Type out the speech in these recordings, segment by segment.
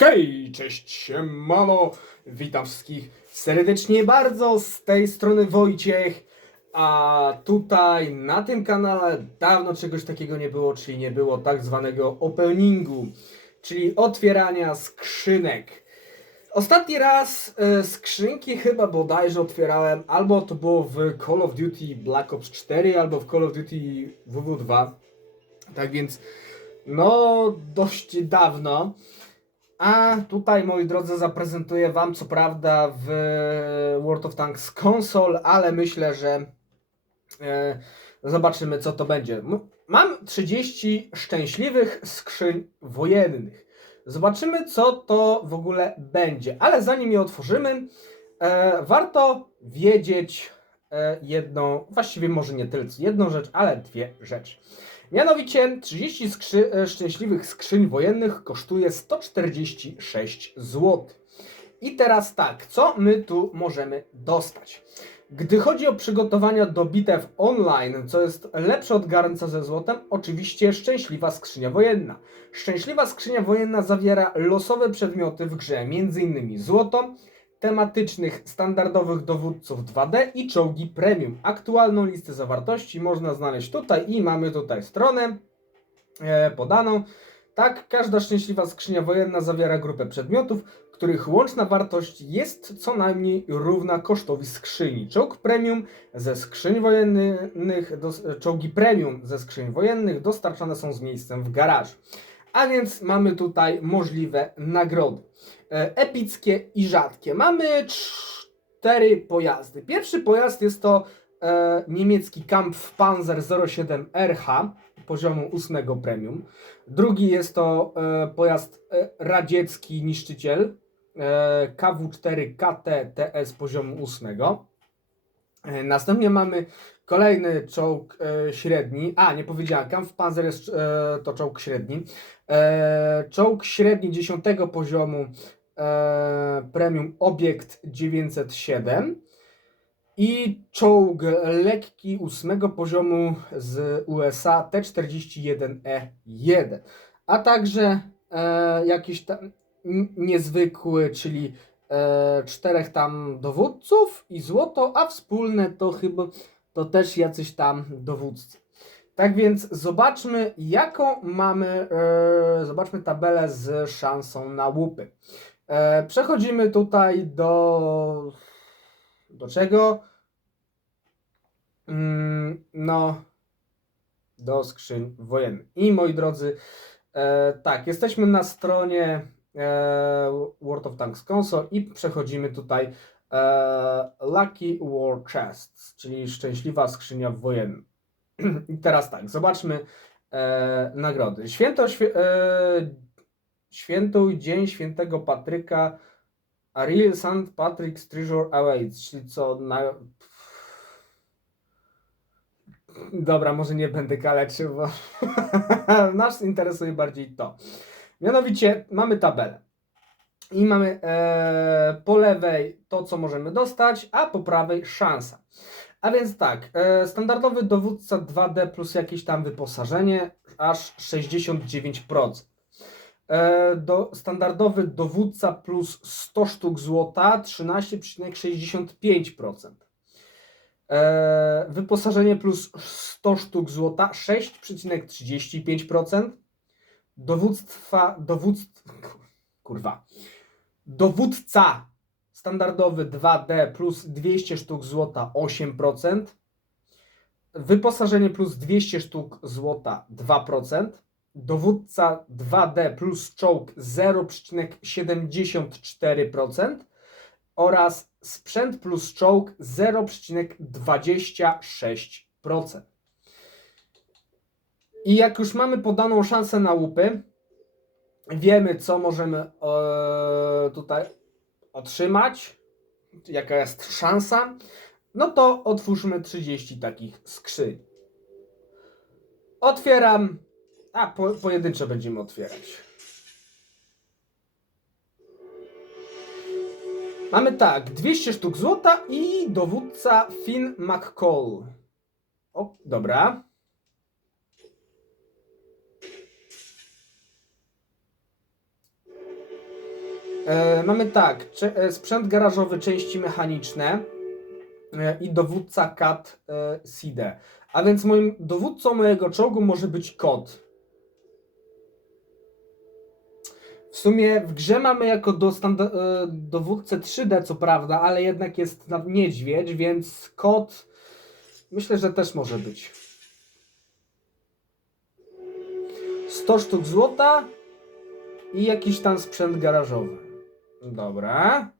Hej, cześć, siemano, witam wszystkich serdecznie bardzo, z tej strony Wojciech, a tutaj na tym kanale dawno czegoś takiego nie było, czyli nie było tak zwanego openingu, czyli otwierania skrzynek. Ostatni raz e, skrzynki chyba bodajże otwierałem, albo to było w Call of Duty Black Ops 4, albo w Call of Duty WW2, tak więc no dość dawno. A tutaj, moi drodzy, zaprezentuję Wam co prawda w World of Tanks Console, ale myślę, że e, zobaczymy co to będzie. Mam 30 szczęśliwych skrzyń wojennych. Zobaczymy co to w ogóle będzie. Ale zanim je otworzymy, e, warto wiedzieć e, jedną, właściwie może nie tyle jedną rzecz, ale dwie rzeczy. Mianowicie 30 skrzy e, szczęśliwych skrzyń wojennych kosztuje 146 zł. I teraz tak, co my tu możemy dostać? Gdy chodzi o przygotowania do bitew online, co jest lepsze od garnca ze złotem, oczywiście szczęśliwa skrzynia wojenna. Szczęśliwa skrzynia wojenna zawiera losowe przedmioty w grze, m.in. złoto, tematycznych, standardowych dowódców 2D i czołgi premium. Aktualną listę zawartości można znaleźć tutaj i mamy tutaj stronę e, podaną. Tak, każda szczęśliwa skrzynia wojenna zawiera grupę przedmiotów, których łączna wartość jest co najmniej równa kosztowi skrzyni. Czołg premium ze skrzyń wojennych, dos, czołgi premium ze skrzyń wojennych dostarczane są z miejscem w garażu. A więc mamy tutaj możliwe nagrody. E, epickie i rzadkie. Mamy cztery pojazdy. Pierwszy pojazd jest to e, niemiecki Kampfpanzer 07 RH poziomu 8 premium. Drugi jest to e, pojazd e, radziecki niszczyciel e, KW4 KT TS poziomu 8. E, Następnie mamy kolejny czołg e, średni. A, nie powiedziałem, Kampfpanzer jest e, to czołg średni. E, czołg średni 10 poziomu e, premium Obiekt 907 i czołg lekki 8 poziomu z USA T41E1, a także e, jakiś tam niezwykły, czyli e, czterech tam dowódców i złoto, a wspólne to chyba to też jacyś tam dowódcy. Tak więc zobaczmy, jaką mamy, e, zobaczmy tabelę z szansą na łupy. E, przechodzimy tutaj do. Do czego? Mm, no. Do skrzyń wojennych. I moi drodzy, e, tak, jesteśmy na stronie e, World of Tanks Console i przechodzimy tutaj Lucky War Chests, czyli szczęśliwa skrzynia wojenna. I teraz tak, zobaczmy nagrody. Święto, świe, świętuj Dzień Świętego Patryka, a Real St. Patrick's Treasure Awaits, czyli co na... Dobra, może nie będę kaleczył, bo nas interesuje bardziej to. Mianowicie mamy tabelę. I mamy e, po lewej to, co możemy dostać, a po prawej szansa. A więc tak, e, standardowy dowódca 2D plus jakieś tam wyposażenie, aż 69%. E, do, standardowy dowódca plus 100 sztuk złota 13,65%. E, wyposażenie plus 100 sztuk złota 6,35%. Dowództwa, dowództw, kurwa. Dowódca standardowy 2D plus 200 sztuk złota 8%. Wyposażenie plus 200 sztuk złota 2%. Dowódca 2D plus czołg 0,74% oraz sprzęt plus czołg 0,26%. I jak już mamy podaną szansę na łupy, wiemy co możemy e, tutaj otrzymać, jaka jest szansa, no to otwórzmy 30 takich skrzyń. Otwieram, a po, pojedyncze będziemy otwierać. Mamy tak, 200 sztuk złota i dowódca Finn McCall. O, dobra. E, mamy tak, e, sprzęt garażowy, części mechaniczne e, i dowódca CAT e, SIDE. A więc moim dowódcą mojego czołgu może być kot. W sumie w grze mamy jako do standa- e, dowódcę 3D, co prawda, ale jednak jest na niedźwiedź, więc kot myślę, że też może być. 100 sztuk złota i jakiś tam sprzęt garażowy. Dobra.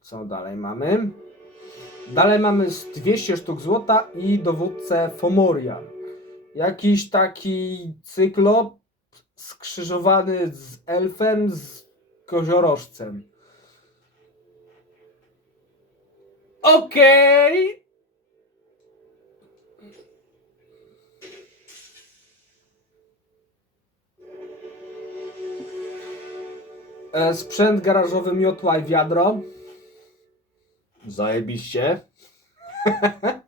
Co dalej mamy? Dalej mamy z 200 sztuk złota i dowódcę Fomorian. Jakiś taki cyklop skrzyżowany z elfem, z koziorożcem. Okej! E, Sprzęt garażowy, miotła i wiadro. Zajebiście.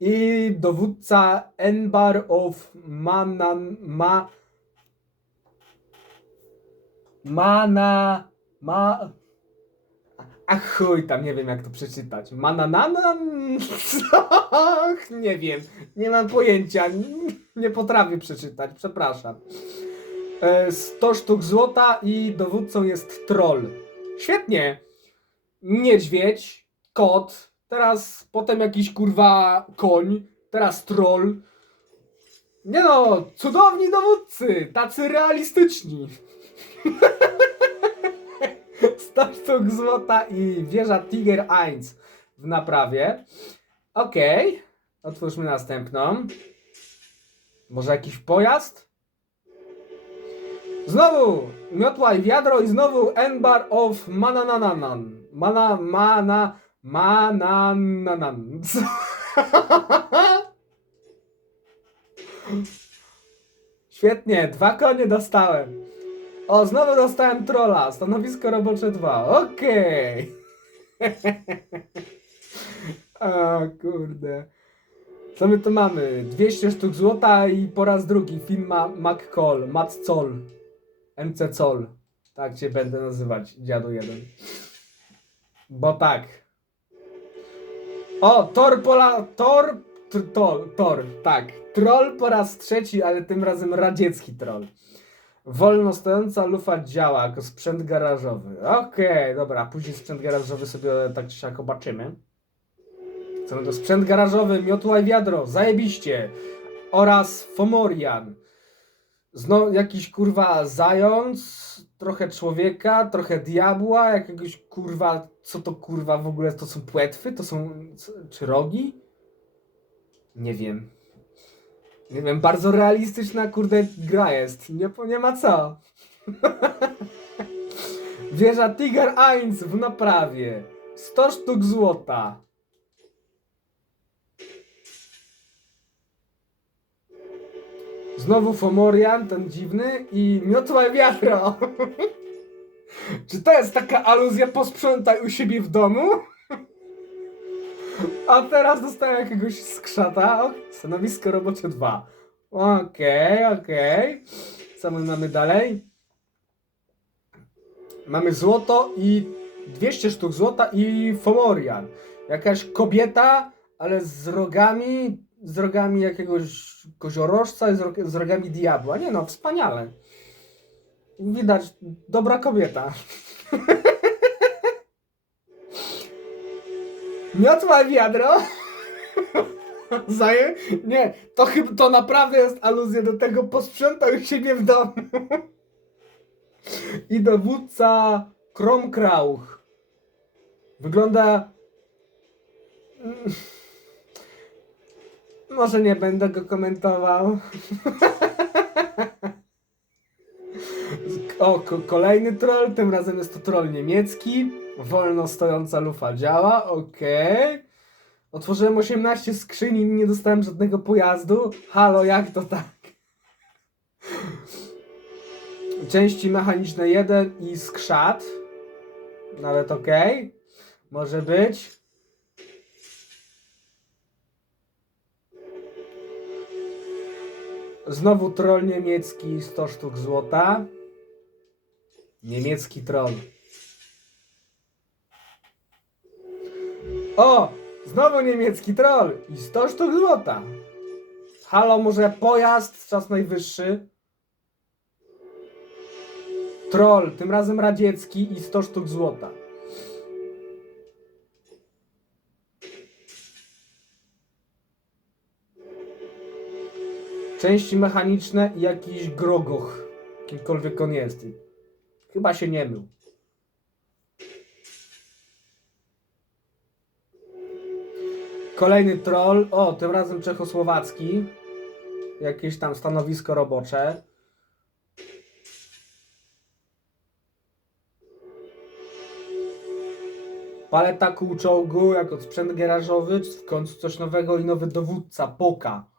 I dowódca Enbar of Manan... Ma... Mana... Ma... A chuj tam, nie wiem jak to przeczytać. Manananan... Och, nie wiem. Nie mam pojęcia. Nie potrafię przeczytać, przepraszam. E, 100 sztuk złota i dowódcą jest troll. Świetnie. Niedźwiedź, kot, teraz potem jakiś kurwa koń, teraz troll. Nie no, cudowni dowódcy, tacy realistyczni. 100 sztuk złota i wieża Tiger 1 w naprawie. Okej, otwórzmy następną. Może jakiś pojazd? Znowu miotła i wiadro i znowu Enbar of Mananananan. Mana, mana, manananan. Świetnie, dwa konie dostałem. O, znowu dostałem trolla. Stanowisko robocze 2. Okej. o kurde. Co my tu mamy? 200 sztuk złota i po raz drugi firma McCall, Matt Zoll, MC Zoll. Tak cię będę nazywać, dziadu jeden. Bo tak. O, Tor pola... Tor... tr- Tor, tor, tak. Troll po raz trzeci, ale tym razem radziecki troll. Wolno stojąca lufa działa jako sprzęt garażowy. Okej, dobra, później sprzęt garażowy sobie tak czy siak obaczymy. Co to sprzęt garażowy, miotła i wiadro, zajebiście. Oraz Fomorian. Znowu jakiś kurwa zając, trochę człowieka, trochę diabła, jakiegoś kurwa, co to kurwa w ogóle, to są płetwy, to są, czy rogi? Nie wiem. Nie wiem, bardzo realistyczna kurde gra jest, nie, nie ma co. Wieża Tiger 1 w naprawie. 100 sztuk złota. Znowu Fomorian, ten dziwny i miotła i wiadro. Czy to jest taka aluzja posprzątaj u siebie w domu? A teraz dostałem jakiegoś skrzata. O, stanowisko robocze 2. Okej, okej. Co my mamy dalej? Mamy złoto i 200 sztuk złota i Fomorian. Jakaś kobieta, ale z rogami, z rogami jakiegoś koziorożca i z, rog- z rogami diabła. Nie no, wspaniale. Widać, dobra kobieta. Miotła wiadro. Zaje? Nie, to chyba to naprawdę jest aluzja do tego posprzątał siebie w domu. I dowódca Kromkrauch. Wygląda. Może nie będę go komentował. O, ko- kolejny troll, tym razem jest to troll niemiecki. Wolno stojąca lufa działa, okej. Otworzyłem 18 skrzyni i nie dostałem żadnego pojazdu. Halo, jak to tak? Części mechaniczne 1 i skrzat. Nawet okej. Może być. Znowu troll niemiecki, 100 sztuk złota. Niemiecki troll. O! Znowu niemiecki troll i 100 sztuk złota. Halo, może pojazd, czas najwyższy. Troll, tym razem radziecki i 100 sztuk złota. Części mechaniczne i jakiś grogoch. Kimkolwiek on jest. Chyba się nie mył. Kolejny troll. O, tym razem czechosłowacki. Jakieś tam stanowisko robocze. Paleta kół jako sprzęt garażowy, w końcu coś nowego i nowy dowódca, Poka.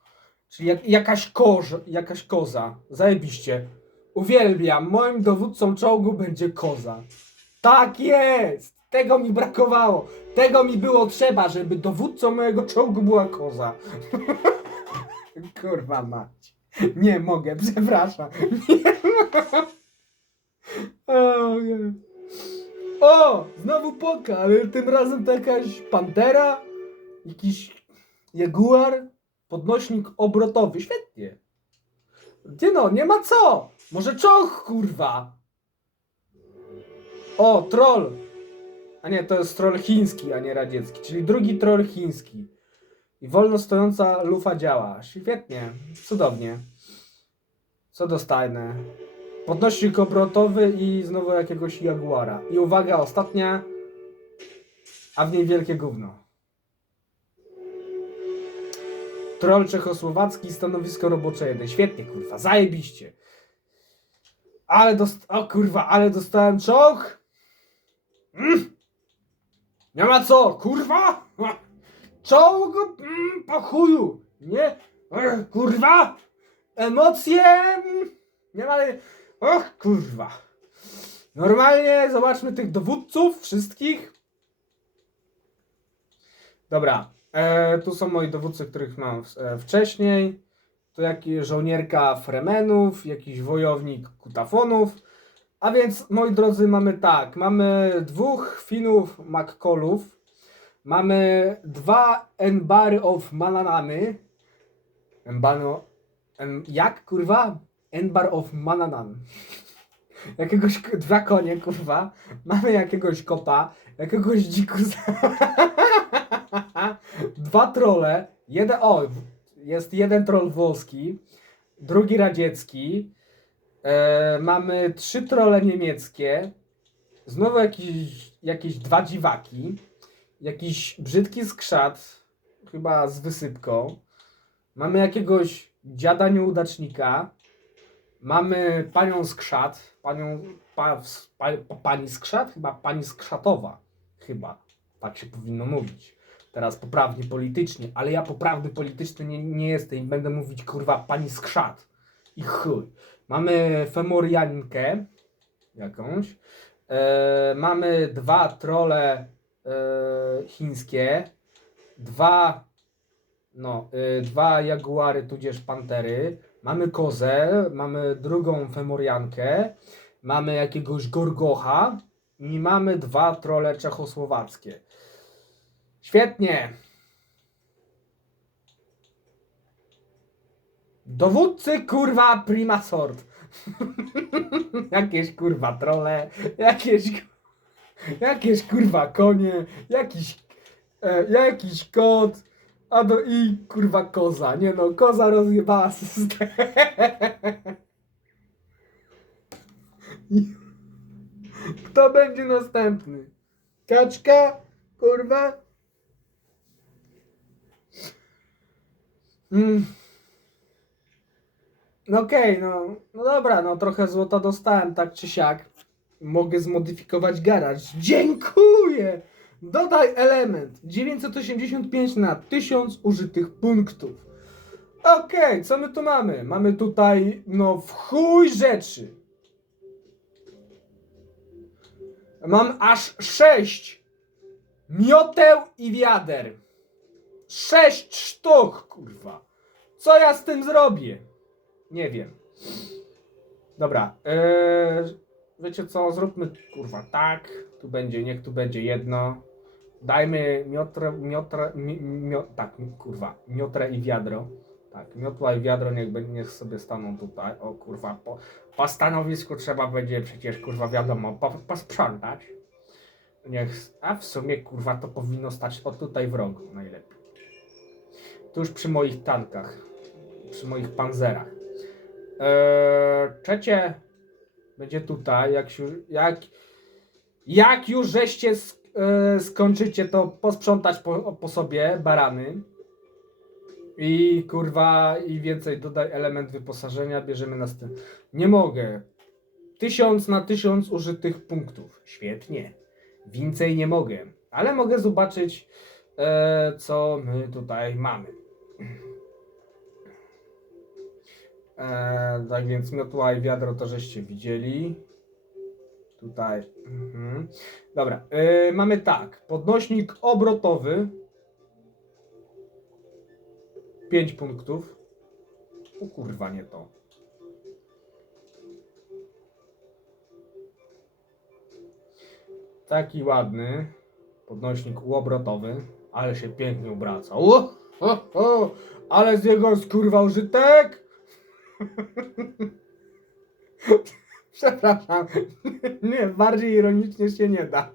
Czyli jak, jakaś koż, jakaś koza. Zajebiście. Uwielbiam. Moim dowódcą czołgu będzie koza. Tak jest! Tego mi brakowało. Tego mi było trzeba, żeby dowódcą mojego czołgu była koza. Kurwa mać. Nie mogę, przepraszam. Nie o, znowu poka, ale tym razem to jakaś pantera, jakiś jaguar, podnośnik obrotowy. Świetnie. Nie no, nie ma co. Może czołg, kurwa. O, troll. A nie, to jest troll chiński, a nie radziecki. Czyli drugi troll chiński. I wolno stojąca lufa działa. Świetnie, cudownie. Co dostanę? Podnośnik obrotowy i znowu jakiegoś jaguara. I uwaga, ostatnia. A w niej wielkie gówno. Troll czechosłowacki, stanowisko robocze 1. Świetnie, kurwa, zajebiście. Ale dost... O kurwa, ale dostałem czołg. Mm. Nie ma co, kurwa. Czołg mm, po chuju. Nie, Ech, kurwa. Emocje. mm, Nie ma... Och, kurwa. Normalnie zobaczmy tych dowódców wszystkich. Dobra, e, tu są moi dowódcy, których mam w, e, wcześniej. Tu jakiś żołnierka Fremenów, jakiś wojownik Kutafonów. A więc, moi drodzy, mamy tak. Mamy dwóch Finów Makkolów. Mamy dwa Enbary of Mananany. Enbano... En, jak, kurwa? Enbar of Mananan. Jakiegoś, dwa konie, kurwa. Mamy jakiegoś kopa, jakiegoś dzikusa. Dwa trole. Jeden, o, jest jeden troll włoski, drugi radziecki. E, mamy trzy trole niemieckie. Znowu jakieś, jakieś dwa dziwaki. Jakiś brzydki skrzat, chyba z wysypką. Mamy jakiegoś dziada nieudacznika. Mamy panią skrzat, panią, pa, pa, pa, pani skrzat, chyba pani skrzatowa, chyba, tak się powinno mówić. Teraz poprawnie politycznie, ale ja poprawny polityczny nie, nie jestem i będę mówić kurwa pani skrzat. I chuj. Mamy femoriankę jakąś. E, mamy dwa trole e, chińskie. Dwa no, y, dwa jaguary tudzież pantery. Mamy kozę, mamy drugą femoriankę, mamy jakiegoś gorgocha i mamy dwa trole czechosłowackie. Świetnie. Dowódcy kurwa prima sort. jakieś kurwa trole, jakieś jakieś kurwa konie, jakiś e, jakiś kot, a do i kurwa koza. Nie no, koza rozjebała system. Kto będzie następny? Kaczka? Kurwa? Mm. No okej, no, no dobra, no trochę złota dostałem tak czy siak. Mogę zmodyfikować garaż. Dziękuję! Dodaj element 985 na 1000 użytych punktów. Okej, co my tu mamy? Mamy tutaj, no, w chuj rzeczy. Mam aż 6 mioteł i wiader. 6 sztuk, kurwa. Co ja z tym zrobię? Nie wiem. Dobra. Eee, wiecie co? Zróbmy kurwa tak. Tu będzie, niech tu będzie jedno. Dajmy miotrę, miotrę, mi, tak, kurwa, miotrę i wiadro. Tak, miotła i wiadro niech, niech sobie staną tutaj. O kurwa, po, po stanowisku trzeba będzie przecież kurwa wiadomo, po, posprzątać. Niech, a w sumie kurwa to powinno stać o tutaj w rogu najlepiej. Tuż przy moich tankach, przy moich panzerach. Eee, trzecie będzie tutaj, jak, się- jak, jak już żeście e, skończycie to posprzątać po, po sobie barany i kurwa i więcej dodaj element wyposażenia, bierzemy następny. Nie mogę. Tysiąc na tysiąc użytych punktów. Świetnie. Więcej nie mogę. Ale mogę zobaczyć co my tutaj mamy. E, tak więc miotła i wiadro to żeście widzieli. Tutaj. Mhm. Dobra. E, mamy tak. Podnośnik obrotowy. 5 punktów. O kurwa, nie to. Taki ładny podnośnik łobrotowy, ale się pięknie obraca. O, o, o, ale z jego skurwa użytek! Przepraszam. Nie, bardziej ironicznie się nie da.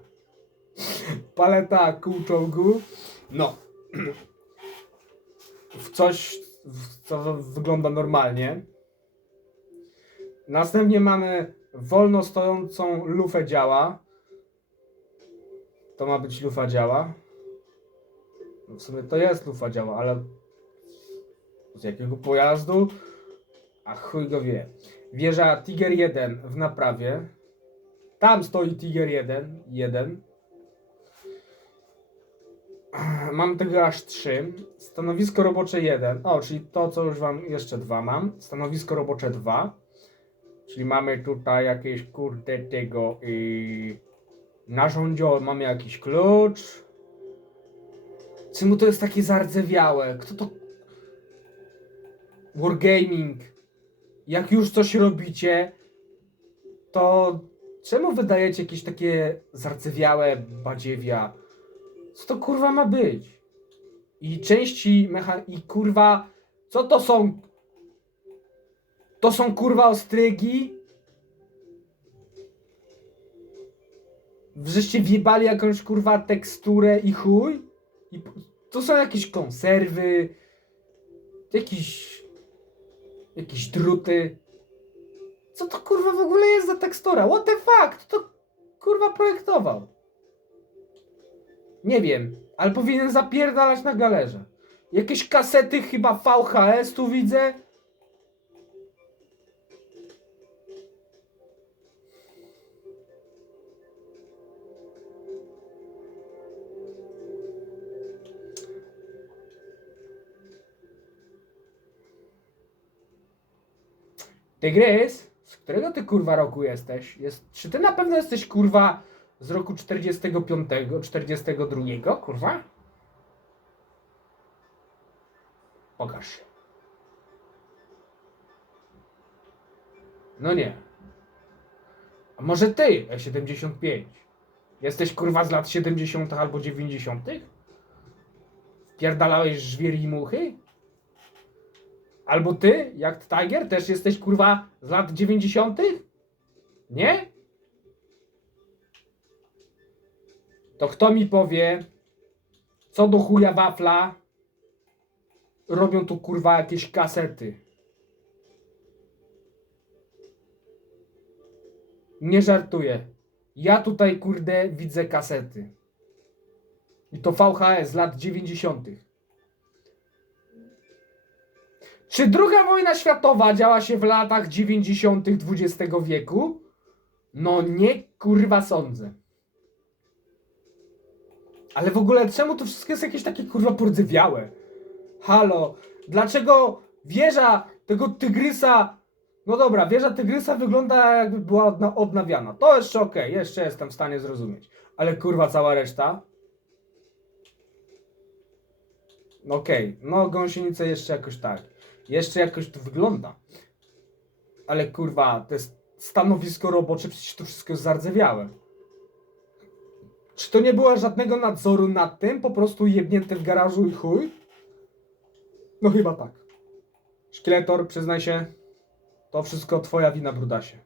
Paleta kół czołgu. No. W coś, co wygląda normalnie. Następnie mamy wolno stojącą lufę działa. To ma być lufa działa. W sumie to jest lufa działa, ale z jakiego pojazdu? A chuj go wie. Wieża Tiger 1 w naprawie. Tam stoi Tiger 1. 1. Mam tego aż 3. Stanowisko robocze 1. O, czyli to, co już wam jeszcze dwa mam. Stanowisko robocze 2. Czyli mamy tutaj jakieś kurde tego i narzędzio, mamy jakiś klucz. Czemu to jest takie zardzewiałe? Kto to... Wargaming. Jak już coś robicie, to czemu wydajecie jakieś takie zardzewiałe badziewia? Co to kurwa ma być? I części mecha... I kurwa... Co to są? To są kurwa ostrygi? Żeście wjebali jakąś kurwa teksturę i chuj? I to są jakieś konserwy, jakieś jakieś druty. Co to kurwa w ogóle jest za tekstura? What the fuck? Kto to kurwa projektował? Nie wiem, ale powinien zapierdalać na galerze. Jakieś kasety chyba VHS tu widzę. Tygrys, z którego ty kurwa roku jesteś? Jest, czy ty na pewno jesteś kurwa z roku 45, 42, kurwa? Pokaż się. No nie. A może ty, E75? Jesteś kurwa z lat 70. albo 90. Pierdalałeś żwiry i muchy? Albo ty, jak Tiger, też jesteś kurwa z lat 90. Nie? To kto mi powie, co do chuja wafla robią tu kurwa jakieś kasety? Nie żartuję. Ja tutaj kurde widzę kasety. I to VHS z lat 90. Czy druga wojna światowa działa się w latach 90. XX wieku? No nie kurwa sądzę. Ale w ogóle czemu to wszystko jest jakieś takie kurwa pordzewiałe? Halo, dlaczego wieża tego tygrysa... No dobra, wieża tygrysa wygląda jakby była odna odnawiana. To jeszcze okej, jeszcze jestem w stanie zrozumieć. Ale kurwa cała reszta... No Okej, no gąsienicę jeszcze jakoś tak. Jeszcze jakoś to wygląda. Ale kurwa, to jest stanowisko robocze, przecież to wszystko jest zardzewiałe. Czy to nie było żadnego nadzoru nad tym? Po prostu jebnięte w garażu i chuj? No chyba tak. Szkieletor, przyznaj się, to wszystko twoja wina, brudasie.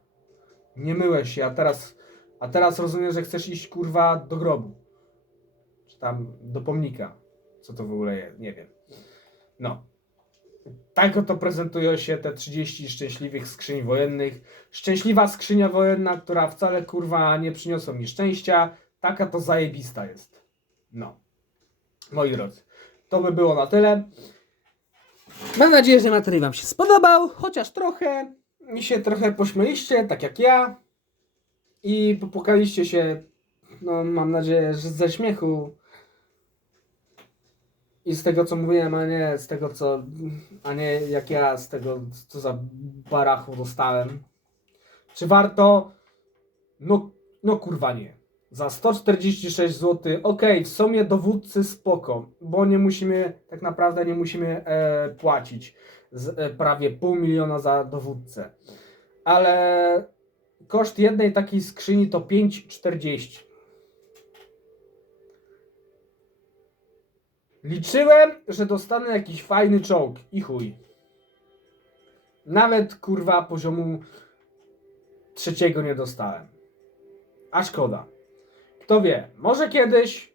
Nie myłeś się, a teraz, a teraz rozumiem, że chcesz iść kurwa do grobu. Czy tam do pomnika. Co to w ogóle jest, nie wiem. No. Tak oto prezentują się te 30 szczęśliwych skrzyń wojennych. Szczęśliwa skrzynia wojenna, która wcale kurwa nie przyniosła mi szczęścia. Taka to zajebista jest. No. Moi drodzy, to by było na tyle. Mam nadzieję, że materiał Wam się spodobał, chociaż trochę. Mi się trochę pośmieliście, tak jak ja. I popłakaliście się, no mam nadzieję, że ze śmiechu. I z tego co mówiłem, a nie z tego co. A nie jak ja z tego co za barachu dostałem. Czy warto? No, no kurwa nie. Za 146 zł, okej, w sumie dowódcy spoko, bo nie musimy, tak naprawdę nie musimy e, płacić z, e, prawie pół miliona za dowódcę. Ale koszt jednej takiej skrzyni to 5,40. Liczyłem, że dostanę jakiś fajny czołg i chuj. Nawet kurwa poziomu trzeciego nie dostałem. A szkoda. Kto wie, może kiedyś,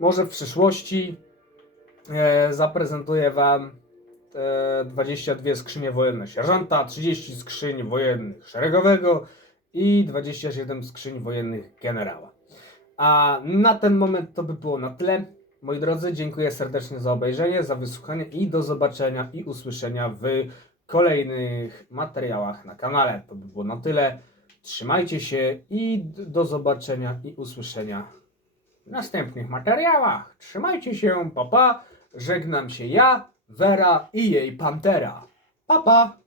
może w przyszłości e, zaprezentuję Wam te 22 skrzynie wojenne sierżanta, 30 skrzyń wojennych szeregowego i 27 skrzyń wojennych generała. A na ten moment to by było na tyle. Moi drodzy, dziękuję serdecznie za obejrzenie, za wysłuchanie i do zobaczenia i usłyszenia w kolejnych materiałach na kanale. To by było na tyle. Trzymajcie się i do zobaczenia i usłyszenia w następnych materiałach. Trzymajcie się, papa. Żegnam się ja, Wera i jej pantera. Papa.